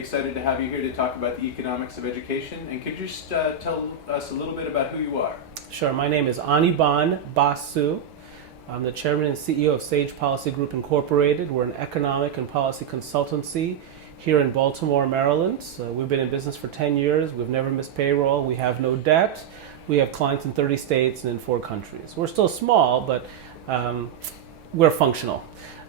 excited to have you here to talk about the economics of education. And could you just tell us a little bit about who you are? Sure. My name is Anirban Basu. I'm the chairman and CEO of Sage Policy Group Incorporated. We're an economic and policy consultancy here in Baltimore, Maryland. We've been in business for 10 years. We've never missed payroll. We have no debt. We have clients in 30 states and in 4 countries. We're still small, but we're functional.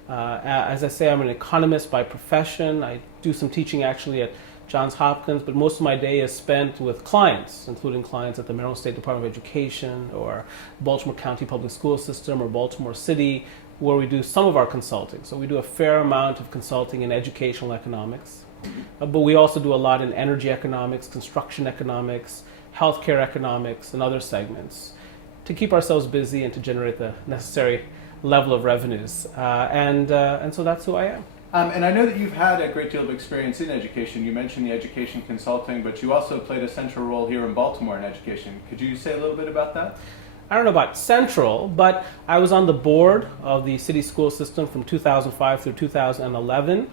As I say, I'm an economist by profession. I do some teaching actually at Johns Hopkins, but most of my day is spent with clients, including clients at the Maryland State Department of Education or Baltimore County Public School System or Baltimore City, where we do some of our consulting. So we do a fair amount of consulting in educational economics, but we also do a lot in energy economics, construction economics, healthcare economics, and other segments to keep ourselves busy and to generate the necessary level of revenues. And so that's who I am. And I know that you've had a great deal of experience in education. You mentioned the education consulting, but you also played a central role here in Baltimore in education. Could you say a little bit about that? I don't know about central, but I was on the board of the city school system from 2005 through 2011.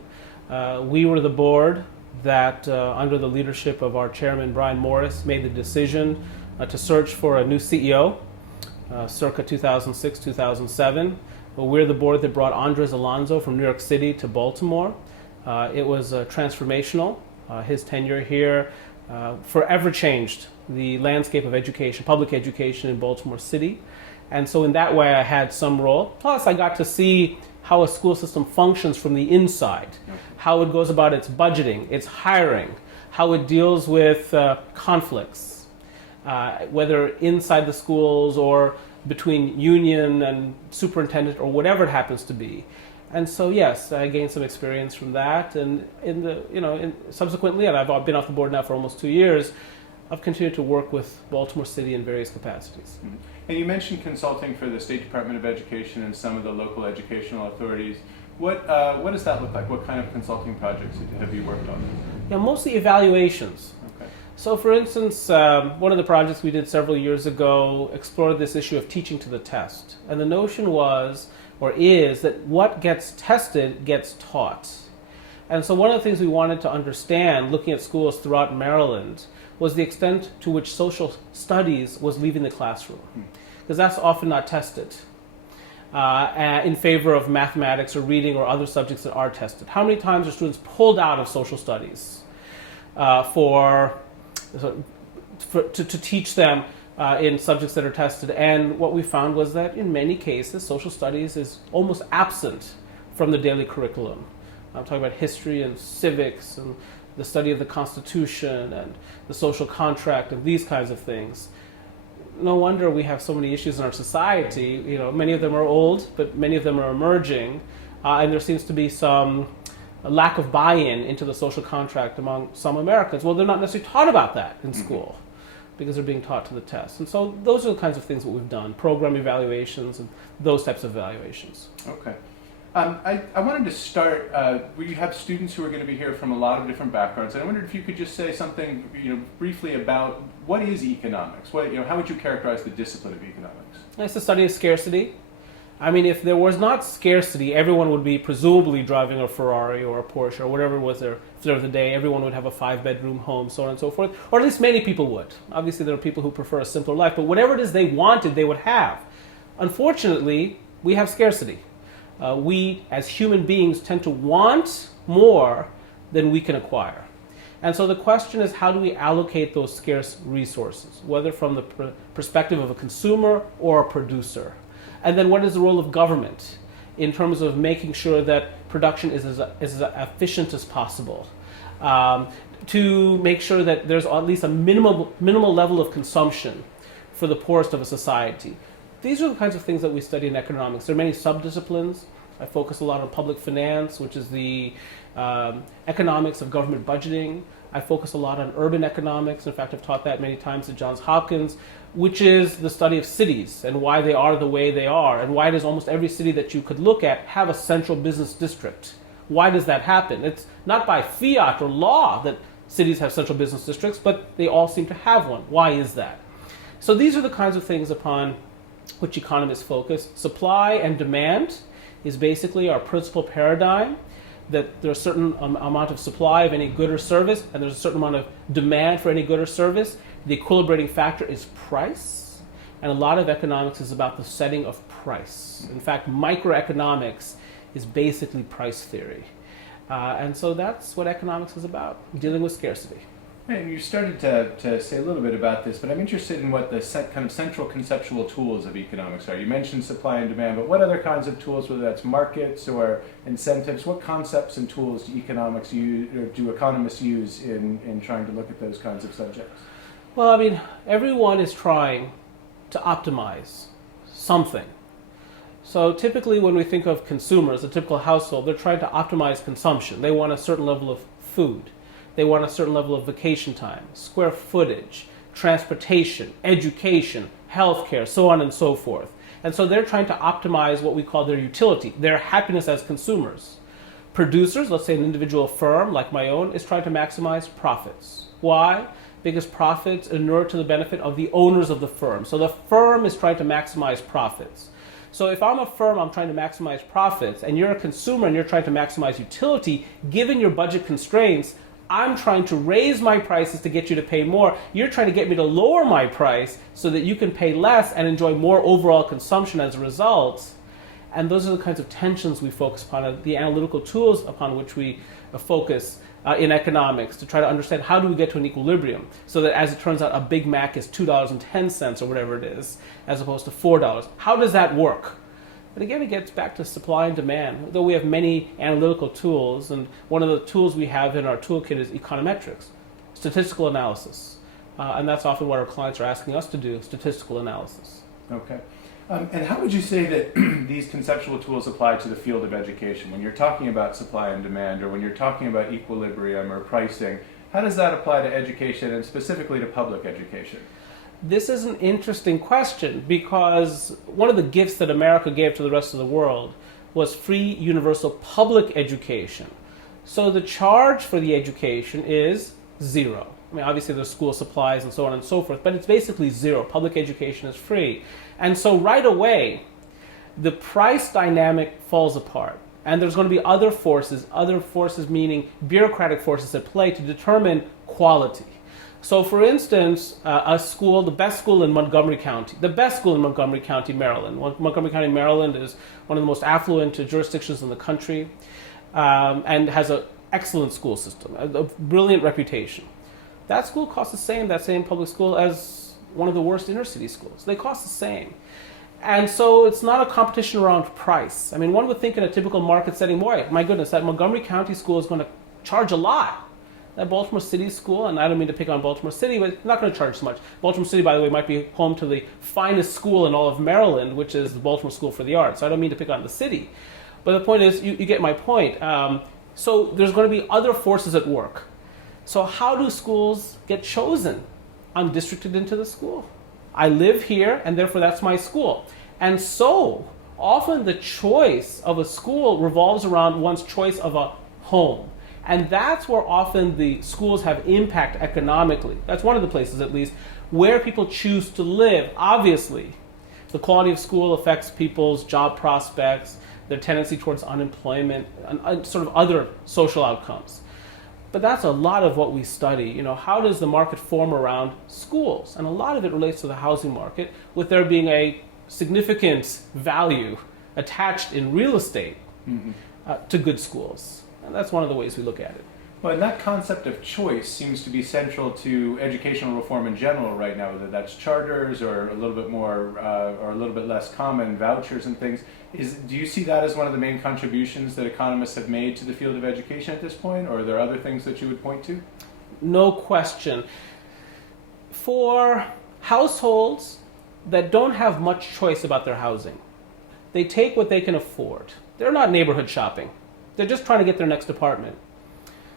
We were the board that, under the leadership of our chairman, Brian Morris, made the decision to search for a new CEO, circa 2006, 2007. We're the board that brought Andres Alonso from New York City to Baltimore. It was transformational. His tenure here forever changed the landscape of education, public education in Baltimore City. And so in that way I had some role. Plus I got to see how a school system functions from the inside, how it goes about its budgeting, its hiring, how it deals with conflicts, whether inside the schools or between union and superintendent or whatever it happens to be. And so yes, I gained some experience from that, and subsequently, and I've been off the board now for almost 2 years, I've continued to work with Baltimore City in various capacities. Mm-hmm. And you mentioned consulting for the State Department of Education and some of the local educational authorities. What does that look like? What kind of consulting projects have you worked on? Yeah, mostly evaluations. Okay. So for instance, one of the projects we did several years ago explored this issue of teaching to the test. And the notion was, or is, that what gets tested gets taught. And so one of the things we wanted to understand, looking at schools throughout Maryland, was the extent to which social studies was leaving the classroom. Because that's often not tested in favor of mathematics or reading or other subjects that are tested. How many times are students pulled out of social studies to teach them in subjects that are tested? And what we found was that in many cases, social studies is almost absent from the daily curriculum. I'm talking about history and civics and the study of the Constitution and the social contract and these kinds of things. No wonder we have so many issues in our society. Many of them are old, but many of them are emerging, and there seems to be some lack of buy-in into the social contract among some Americans. Well, they're not necessarily taught about that in school because they're being taught to the test. And so those are the kinds of things that we've done, program evaluations and those types of evaluations. Okay. I wanted to start, we have students who are going to be here from a lot of different backgrounds, and I wondered if you could just say something briefly about what is economics? How would you characterize the discipline of economics? It's the study of scarcity. I mean, if there was not scarcity, everyone would be presumably driving a Ferrari or a Porsche or whatever was their flair of the day. Everyone would have a 5-bedroom home, so on and so forth. Or at least many people would. Obviously, there are people who prefer a simpler life, but whatever it is they wanted, they would have. Unfortunately, we have scarcity. We, as human beings, tend to want more than we can acquire. And so the question is, how do we allocate those scarce resources, whether from the perspective of a consumer or a producer? And then what is the role of government in terms of making sure that production is as efficient as possible, to make sure that there's at least a minimal level of consumption for the poorest of a society? These are the kinds of things that we study in economics. There are many subdisciplines. I focus a lot on public finance, which is the economics of government budgeting. I focus a lot on urban economics. In fact, I've taught that many times at Johns Hopkins, which is the study of cities and why they are the way they are, and why does almost every city that you could look at have a central business district. Why does that happen? It's not by fiat or law that cities have central business districts, but they all seem to have one. Why is that? So these are the kinds of things upon which economists focus. Supply and demand is basically our principal paradigm. that there's a certain amount of supply of any good or service, and there's a certain amount of demand for any good or service. The equilibrating factor is price, and a lot of economics is about the setting of price. In fact, microeconomics is basically price theory. And so that's what economics is about, dealing with scarcity. And you started to say a little bit about this, but I'm interested in what the kind of central conceptual tools of economics are. You mentioned supply and demand, but what other kinds of tools, whether that's markets or incentives, what concepts and tools do economics use, or do economists use in trying to look at those kinds of subjects? Well, I mean, everyone is trying to optimize something. So typically when we think of consumers, a typical household, they're trying to optimize consumption. They want a certain level of food. They want a certain level of vacation time, square footage, transportation, education, healthcare, so on and so forth. And so they're trying to optimize what we call their utility, their happiness as consumers. Producers, let's say an individual firm like my own, is trying to maximize profits. Why? Because profits inure to the benefit of the owners of the firm. So the firm is trying to maximize profits. So if I'm a firm, I'm trying to maximize profits, and you're a consumer and you're trying to maximize utility, given your budget constraints, I'm trying to raise my prices to get you to pay more. You're trying to get me to lower my price so that you can pay less and enjoy more overall consumption as a result. And those are the kinds of tensions we focus upon, the analytical tools upon which we focus in economics to try to understand how do we get to an equilibrium so that, as it turns out, a Big Mac is $2.10 or whatever it is, as opposed to $4. How does that work? But again, it gets back to supply and demand. Though we have many analytical tools, and one of the tools we have in our toolkit is econometrics, statistical analysis. And that's often what our clients are asking us to do, statistical analysis. Okay. And how would you say that these conceptual tools apply to the field of education? When you're talking about supply and demand, or when you're talking about equilibrium or pricing, how does that apply to education and specifically to public education? This is an interesting question because one of the gifts that America gave to the rest of the world was free universal public education. So the charge for the education is zero. I mean, obviously there's school supplies and so on and so forth, but it's basically zero. Public education is free. And so right away, the price dynamic falls apart. And there's going to be other forces meaning bureaucratic forces at play to determine quality. So for instance, a school, the best school in Montgomery County, Maryland. Montgomery County, Maryland is one of the most affluent jurisdictions in the country and has an excellent school system, a brilliant reputation. That school costs that same public school, as one of the worst inner city schools. They cost the same. And so it's not a competition around price. I mean, one would think in a typical market setting, boy, my goodness, that Montgomery County school is going to charge a lot. That Baltimore City school, and I don't mean to pick on Baltimore City, but it's not going to charge so much. Baltimore City, by the way, might be home to the finest school in all of Maryland, which is the Baltimore School for the Arts. So I don't mean to pick on the city. But the point is, you get my point. So there's going to be other forces at work. So how do schools get chosen? I'm districted into the school. I live here, and therefore that's my school. And so often the choice of a school revolves around one's choice of a home. And that's where often the schools have impact economically. That's one of the places, at least, where people choose to live. Obviously, the quality of school affects people's job prospects, their tendency towards unemployment, and sort of other social outcomes. But that's a lot of what we study. You know, how does the market form around schools? And a lot of it relates to the housing market, with there being a significant value attached in real estate to good schools. And that's one of the ways we look at it. Well, and that concept of choice seems to be central to educational reform in general right now, whether that's charters or a little bit more or a little bit less common vouchers and things. Do you see that as one of the main contributions that economists have made to the field of education at this point, or are there other things that you would point to? No question. For households that don't have much choice about their housing, they take what they can afford. They're not neighborhood shopping. They're just trying to get their next apartment.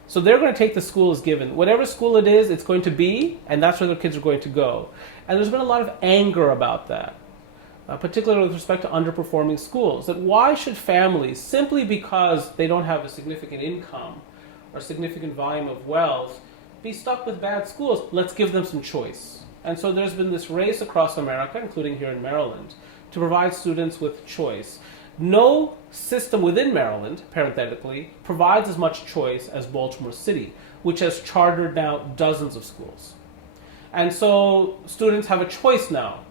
So they're going to take the school as given. Whatever school it is, it's going to be, and that's where their kids are going to go. And there's been a lot of anger about that, particularly with respect to underperforming schools. That why should families, simply because they don't have a significant income or significant volume of wealth, be stuck with bad schools? Let's give them some choice. And so there's been this race across America, including here in Maryland, to provide students with choice. No system within Maryland, parenthetically, provides as much choice as Baltimore City, which has chartered now dozens of schools. And so students have a choice now.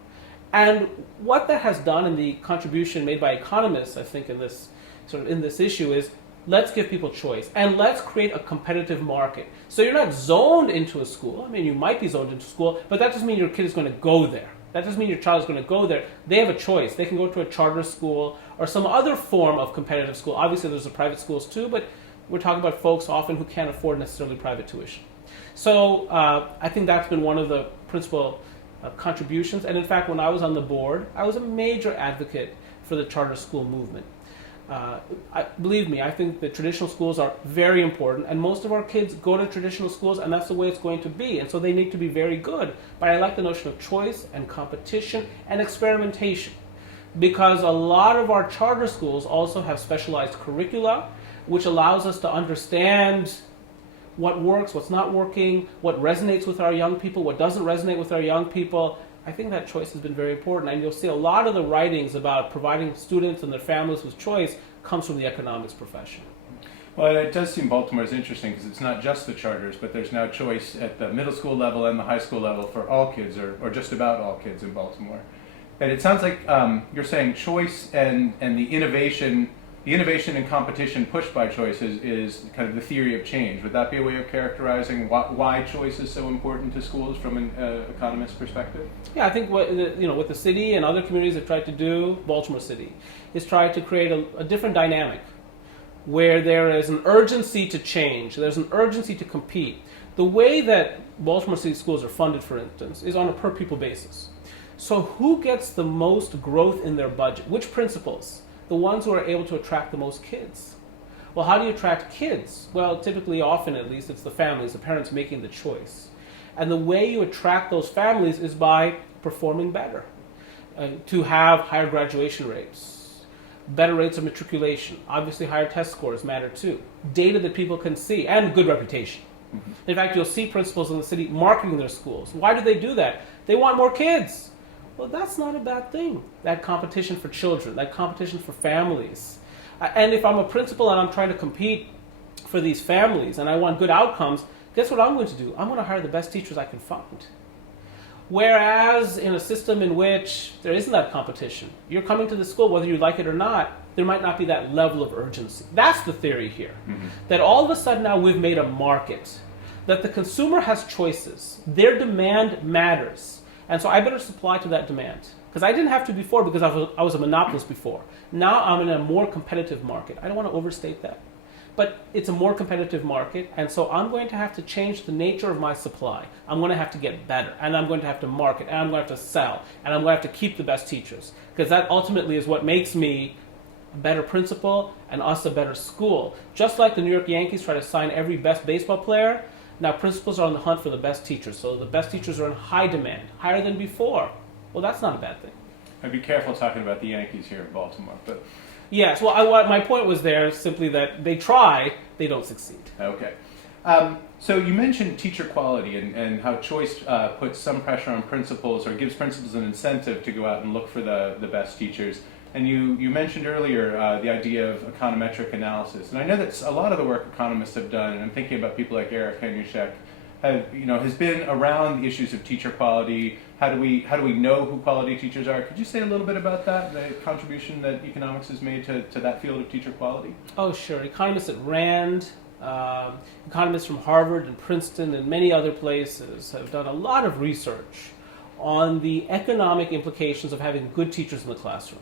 And what that has done, and the contribution made by economists, I think, in this issue is, let's give people choice and let's create a competitive market. So you're not zoned into a school. I mean, you might be zoned into school, but that doesn't mean your kid is going to go there. That doesn't mean your child is going to go there. They have a choice. They can go to a charter school or some other form of competitive school. Obviously, there's the private schools too, but we're talking about folks often who can't afford necessarily private tuition. So I think that's been one of the principal contributions. And in fact, when I was on the board, I was a major advocate for the charter school movement. Believe me, I think that traditional schools are very important, and most of our kids go to traditional schools, and that's the way it's going to be, and so they need to be very good. But I like the notion of choice and competition and experimentation, because a lot of our charter schools also have specialized curricula, which allows us to understand what works, what's not working, what resonates with our young people, what doesn't resonate with our young people. I think that choice has been very important, and you'll see a lot of the writings about providing students and their families with choice comes from the economics profession. Well, it does seem Baltimore is interesting because it's not just the charters, but there's now choice at the middle school level and the high school level for all kids, or just about all kids in Baltimore. And it sounds like you're saying choice and the innovation and competition pushed by choice is kind of the theory of change. Would that be a way of characterizing why choice is so important to schools from an economist perspective? Yeah, I think what the city and other communities have tried to do, Baltimore City, is try to create a different dynamic where there is an urgency to change, there's an urgency to compete. The way that Baltimore City schools are funded, for instance, is on a per pupil basis. So who gets the most growth in their budget? Which principals? The ones who are able to attract the most kids. Well, how do you attract kids? Well, typically, often at least, it's the families, the parents making the choice. And the way you attract those families is by performing better, to have higher graduation rates, better rates of matriculation. Obviously, higher test scores matter too. Data that people can see, and good reputation. Mm-hmm. In fact, you'll see principals in the city marketing their schools. Why do they do that? They want more kids. Well, that's not a bad thing. That competition for children, that competition for families. And if I'm a principal and I'm trying to compete for these families and I want good outcomes, guess what I'm going to do? I'm going to hire the best teachers I can find. Whereas in a system in which there isn't that competition, you're coming to the school whether you like it or not, there might not be that level of urgency. That's the theory here. Mm-hmm. That all of a sudden now we've made a market, that the consumer has choices, their demand matters. And so I better supply to that demand. Because I didn't have to before because I was a monopolist before. Now I'm in a more competitive market. I don't want to overstate that. But it's a more competitive market, and so I'm going to have to change the nature of my supply. I'm going to have to get better, and I'm going to have to market, and I'm going to have to sell, and I'm going to have to keep the best teachers. Because that ultimately is what makes me a better principal and us a better school. Just like the New York Yankees try to sign every best baseball player, now principals are on the hunt for the best teachers. So the best teachers are in high demand, higher than before. Well, that's not a bad thing. I'd be careful talking about the Yankees here in Baltimore. But yes, well, my point was there simply that they try, they don't succeed. Okay. So you mentioned teacher quality and how choice puts some pressure on principals or gives principals an incentive to go out and look for the best teachers. And you mentioned earlier the idea of econometric analysis. And I know that a lot of the work economists have done, and I'm thinking about people like Eric Henushek, has been around the issues of teacher quality. How do we know who quality teachers are? Could you say a little bit about that, the contribution that economics has made to that field of teacher quality? Oh, sure. Economists at Rand, economists from Harvard and Princeton and many other places have done a lot of research on the economic implications of having good teachers in the classroom.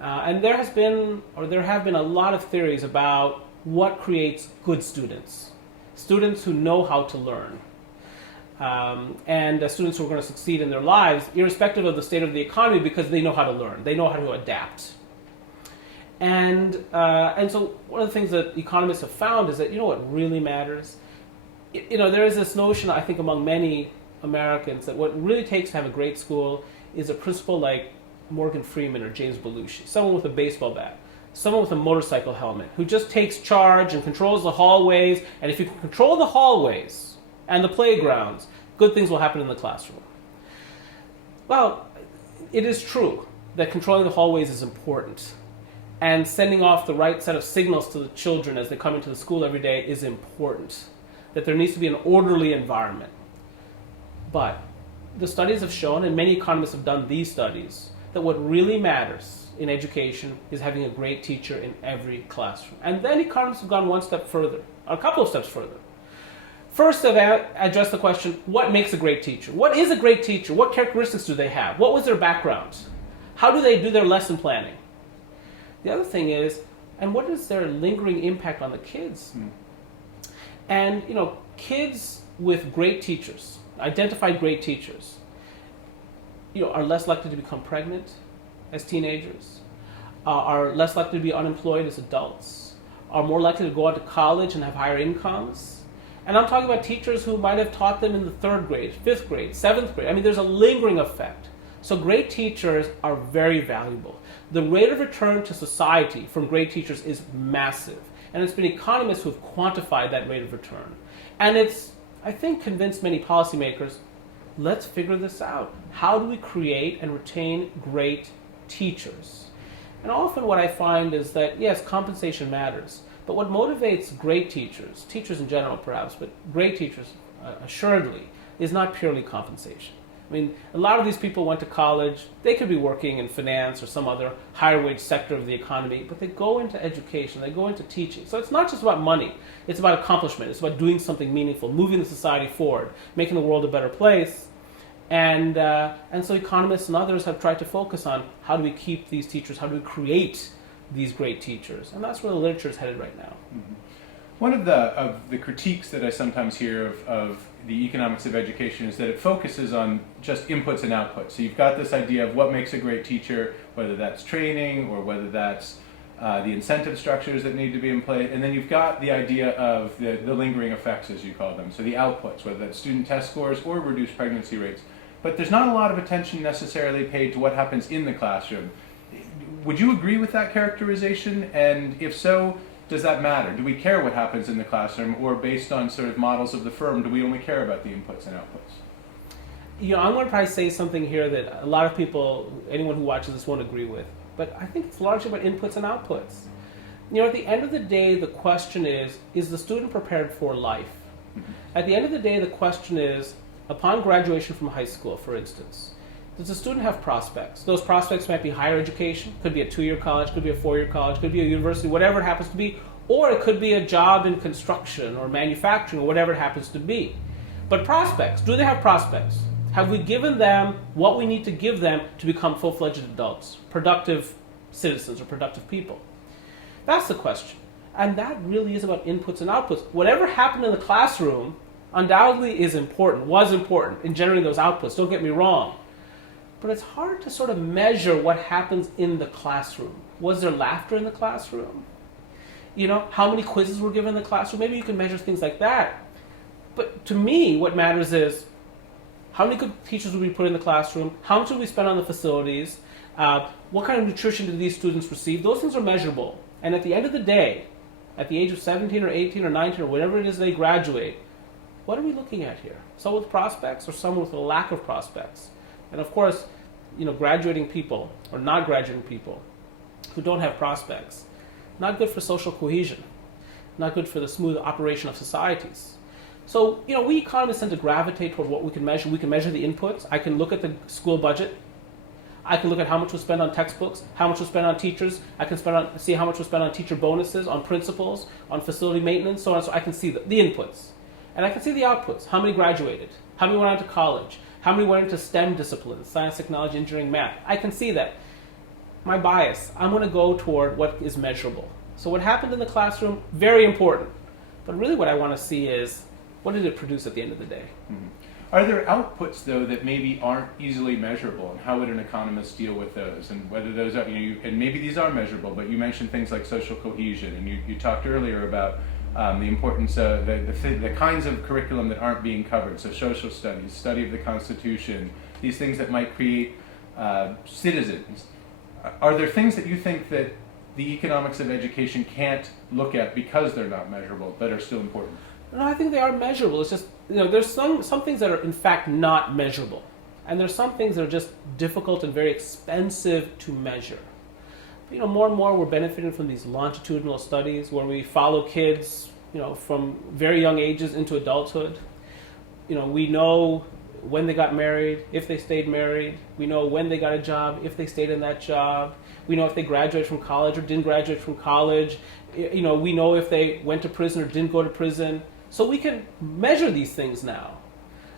And there have been a lot of theories about what creates good students who know how to learn, and students who are going to succeed in their lives, irrespective of the state of the economy, because they know how to learn, they know how to adapt. And so one of the things that economists have found is that what really matters. There is this notion, I think, among many Americans that what really takes to have a great school is a principal like Morgan Freeman or James Belushi, someone with a baseball bat, someone with a motorcycle helmet, who just takes charge and controls the hallways, and if you can control the hallways and the playgrounds, good things will happen in the classroom. Well, it is true that controlling the hallways is important, and sending off the right set of signals to the children as they come into the school every day is important. That there needs to be an orderly environment. But the studies have shown, and many economists have done these studies, that what really matters in education is having a great teacher in every classroom. And then economists have gone one step further, a couple of steps further. First, they've addressed the question, what makes a great teacher? What is a great teacher? What characteristics do they have? What was their background? How do they do their lesson planning? The other thing is, and what is their lingering impact on the kids? And, kids with great teachers, identified great teachers, are less likely to become pregnant as teenagers, are less likely to be unemployed as adults, are more likely to go on to college and have higher incomes. And I'm talking about teachers who might have taught them in the 3rd grade, 5th grade, 7th grade. I mean, there's a lingering effect. So great teachers are very valuable. The rate of return to society from great teachers is massive. And it's been economists who have quantified that rate of return. And it's, I think, convinced many policymakers, let's figure this out. How do we create and retain great teachers? And often what I find is that, yes, compensation matters. But what motivates great teachers, teachers in general perhaps, but great teachers assuredly, is not purely compensation. I mean, a lot of these people went to college, they could be working in finance or some other higher wage sector of the economy, but they go into education, they go into teaching. So it's not just about money, it's about accomplishment, it's about doing something meaningful, moving the society forward, making the world a better place. And so economists and others have tried to focus on how do we keep these teachers, how do we create these great teachers, and that's where the literature is headed right now. Mm-hmm. One of the critiques that I sometimes hear of the economics of education is that it focuses on just inputs and outputs. So you've got this idea of what makes a great teacher, whether that's training or whether that's the incentive structures that need to be in place, and then you've got the idea of the lingering effects, as you call them, so the outputs, whether that's student test scores or reduced pregnancy rates. But there's not a lot of attention necessarily paid to what happens in the classroom. Would you agree with that characterization? And if so, does that matter? Do we care what happens in the classroom, or based on sort of models of the firm, do we only care about the inputs and outputs? I'm going to probably say something here that a lot of people, anyone who watches this, won't agree with. But I think it's largely about inputs and outputs. At the end of the day, the question is the student prepared for life? Mm-hmm. At the end of the day, the question is, upon graduation from high school, for instance, does the student have prospects? Those prospects might be higher education, could be a 2-year college, could be a 4-year college, could be a university, whatever it happens to be, or it could be a job in construction or manufacturing or whatever it happens to be. But prospects, do they have prospects? Have we given them what we need to give them to become full-fledged adults, productive citizens or productive people? That's the question. And that really is about inputs and outputs. Whatever happened in the classroom undoubtedly is important, was important in generating those outputs, don't get me wrong. But it's hard to sort of measure what happens in the classroom. Was there laughter in the classroom? How many quizzes were given in the classroom? Maybe you can measure things like that. But to me, what matters is how many good teachers would we put in the classroom? How much would we spend on the facilities? What kind of nutrition did these students receive? Those things are measurable. And at the end of the day, at the age of 17 or 18 or 19 or whatever it is they graduate, what are we looking at here? Someone with prospects or someone with a lack of prospects? And of course, graduating people or not graduating people who don't have prospects, not good for social cohesion, not good for the smooth operation of societies. So, we economists tend to gravitate toward what we can measure. We can measure the inputs. I can look at the school budget. I can look at how much was spent on textbooks, how much was spent on teachers. I can see how much was spent on teacher bonuses, on principals, on facility maintenance, so on. So I can see the inputs. And I can see the outputs. How many graduated? How many went on to college? How many went into STEM disciplines, science, technology, engineering, math? I can see that. My bias, I'm going to go toward what is measurable. So what happened in the classroom, very important. But really what I want to see is, what did it produce at the end of the day? Mm-hmm. Are there outputs, though, that maybe aren't easily measurable? And how would an economist deal with those? And whether those are, and maybe these are measurable, but you mentioned things like social cohesion. And you talked earlier about the importance of the kinds of curriculum that aren't being covered. So social studies, study of the Constitution, these things that might create citizens. Are there things that you think that the economics of education can't look at because they're not measurable, but are still important? No, I think they are measurable. It's just, there's some things that are in fact not measurable. And there's some things that are just difficult and very expensive to measure. more and more we're benefiting from these longitudinal studies where we follow kids, from very young ages into adulthood. We know when they got married, if they stayed married. We know when they got a job, if they stayed in that job. We know if they graduated from college or didn't graduate from college. We know if they went to prison or didn't go to prison. So we can measure these things now.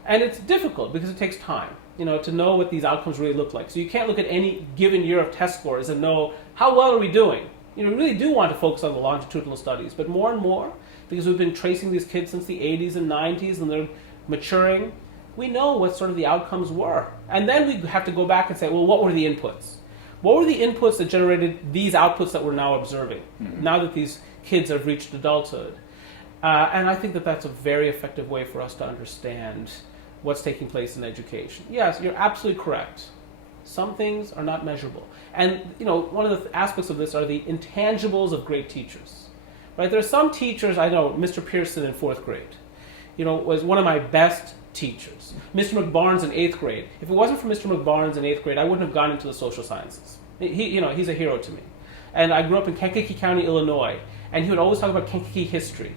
And it's difficult because it takes time, to know what these outcomes really look like. So you can't look at any given year of test scores and know how well are we doing. We really do want to focus on the longitudinal studies, but more and more, because we've been tracing these kids since the 80s and 90s and they're maturing, we know what sort of the outcomes were. And then we have to go back and say, well, what were the inputs? What were the inputs that generated these outputs that we're now observing, now that these kids have reached adulthood? And I think that that's a very effective way for us to understand what's taking place in education. Yes, you're absolutely correct. Some things are not measurable. And one of the aspects of this are the intangibles of great teachers. Right? There are some teachers, I know, Mr. Pearson in 4th grade, was one of my best teachers. Mr. McBarnes in 8th grade. If it wasn't for Mr. McBarnes in 8th grade, I wouldn't have gone into the social sciences. He's a hero to me. And I grew up in Kankakee County, Illinois, and he would always talk about Kankakee history.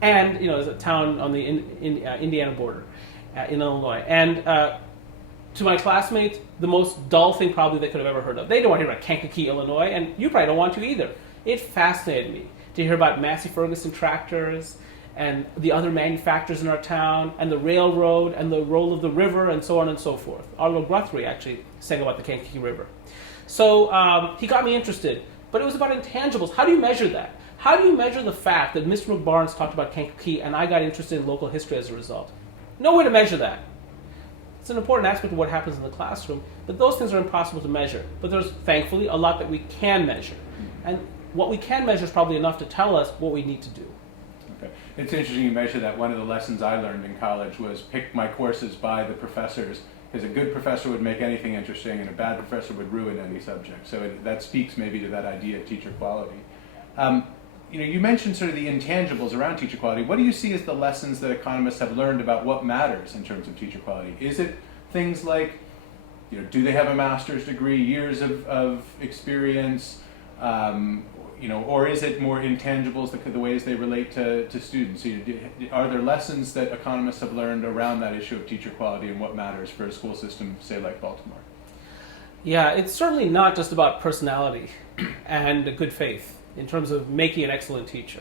And, it's a town on the Indiana border in Illinois. And to my classmates, the most dull thing probably they could have ever heard of. They don't want to hear about Kankakee, Illinois, and you probably don't want to either. It fascinated me to hear about Massey Ferguson tractors and the other manufacturers in our town, and the railroad, and the role of the river, and so on and so forth. Arlo Guthrie actually sang about the Kankakee River. So he got me interested, but it was about intangibles. How do you measure that? How do you measure the fact that Mr. McBarnes talked about Kankakee and I got interested in local history as a result? No way to measure that. It's an important aspect of what happens in the classroom, but those things are impossible to measure. But there's, thankfully, a lot that we can measure. And what we can measure is probably enough to tell us what we need to do. Okay. It's interesting you mentioned that. One of the lessons I learned in college was pick my courses by the professors, because a good professor would make anything interesting and a bad professor would ruin any subject. So that speaks maybe to that idea of teacher quality. You mentioned sort of the intangibles around teacher quality. What do you see as the lessons that economists have learned about what matters in terms of teacher quality? Is it things like, do they have a master's degree, years of experience, or is it more intangibles, the ways they relate to students? Are there lessons that economists have learned around that issue of teacher quality and what matters for a school system, say, like Baltimore? Yeah, it's certainly not just about personality and good faith in terms of making an excellent teacher.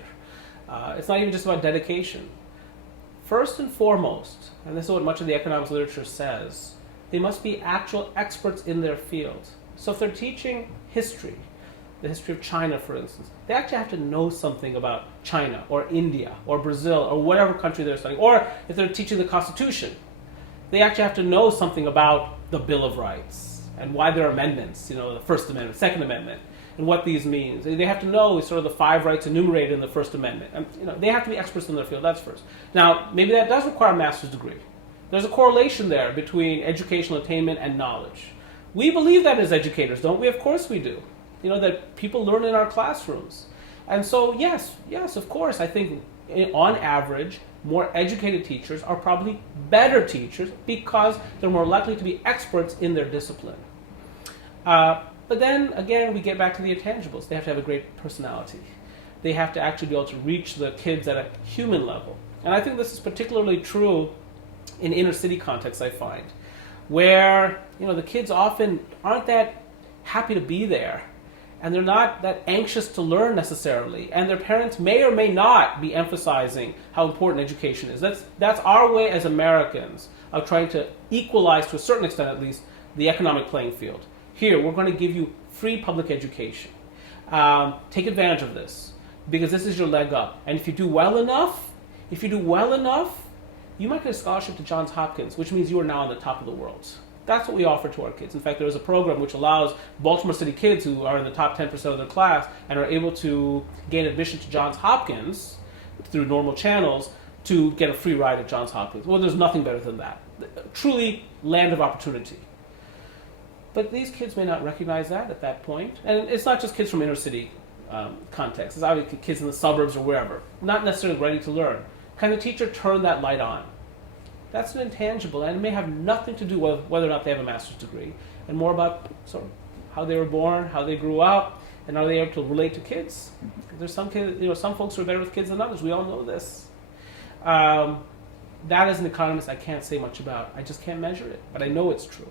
It's not even just about dedication. First and foremost, and this is what much of the economics literature says, they must be actual experts in their field. So if they're teaching history, the history of China, for instance, they actually have to know something about China or India or Brazil or whatever country they're studying. Or if they're teaching the Constitution, they actually have to know something about the Bill of Rights and why there are amendments, the First Amendment, Second Amendment, and what these mean. They have to know sort of the 5 rights enumerated in the First Amendment. And, they have to be experts in their field, that's first. Now, maybe that does require a master's degree. There's a correlation there between educational attainment and knowledge. We believe that as educators, don't we? Of course we do. That people learn in our classrooms. And so, yes, of course, I think on average, more educated teachers are probably better teachers because they're more likely to be experts in their discipline. But then, again, we get back to the intangibles. They have to have a great personality. They have to actually be able to reach the kids at a human level. And I think this is particularly true in inner city contexts, I find, where the kids often aren't that happy to be there. And they're not that anxious to learn necessarily. And their parents may or may not be emphasizing how important education is. That's our way as Americans of trying to equalize, to a certain extent at least, the economic playing field. Here, we're going to give you free public education. Take advantage of this, because this is your leg up. And if you do well enough, you might get a scholarship to Johns Hopkins, which means you are now on the top of the world. That's what we offer to our kids. In fact, there is a program which allows Baltimore City kids who are in the top 10% of their class and are able to gain admission to Johns Hopkins through normal channels to get a free ride at Johns Hopkins. Well, there's nothing better than that. Truly land of opportunity. But these kids may not recognize that at that point. And it's not just kids from inner city contexts. It's obviously kids in the suburbs or wherever, not necessarily ready to learn. Can the teacher turn that light on? That's an intangible, and it may have nothing to do with whether or not they have a master's degree, and more about sort of how they were born, how they grew up, And are they able to relate to kids? There's some kids, some folks are better with kids than others. We all know this. That, as an economist, I can't say much about. I just can't measure it, but I know it's true.